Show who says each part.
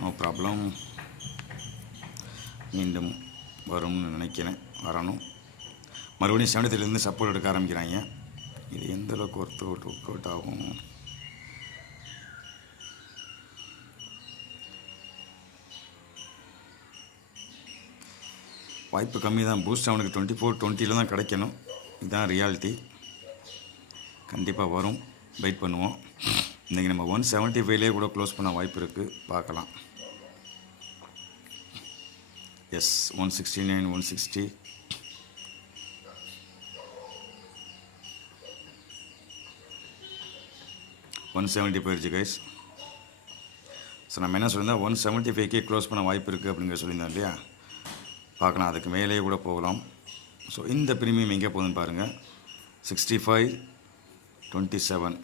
Speaker 1: No problem மீண்டும் வரும்னு நினைக்கிறேன். வரணும். மறுபடியும் செவனத்திலேருந்து சப்போர்ட் எடுக்க ஆரம்பிக்கிறாங்க. இது எந்த அளவுக்கு ஒர்க் அவுட் ஒர்க் அவுட் ஆகும்? வாய்ப்பு கம்மி தான். பூஸ்ட் அவனுக்கு டுவெண்ட்டி ஃபோர் டுவெண்ட்டியில் தான் கிடைக்கணும். இதுதான் ரியாலிட்டி கண்டிப்பாக வரும். வெயிட் பண்ணுவோம். இன்றைக்கி நம்ம ஒன் செவன்ட்டி ஃபைவ்லேயே கூட க்ளோஸ் பண்ண வாய்ப்பு இருக்குது பார்க்கலாம். S one sixty nine one sixty one seventy போயிடுச்சு கைஸ் ஸோ நம்ம என்ன சொல்லியிருந்தோம்? ஒன் செவன்ட்டி ஃபைவ்க்கே க்ளோஸ் பண்ண வாய்ப்பு இருக்குது அப்படிங்கிற சொல்லியிருந்தோம் இல்லையா? பார்க்கலாம் அதுக்கு மேலேயே கூட போகலாம். ஸோ இந்த ப்ரீமியம் எங்கே போகுதுன்னு பாருங்கள் சிக்ஸ்டி ஃபைவ் டுவெண்ட்டி செவன்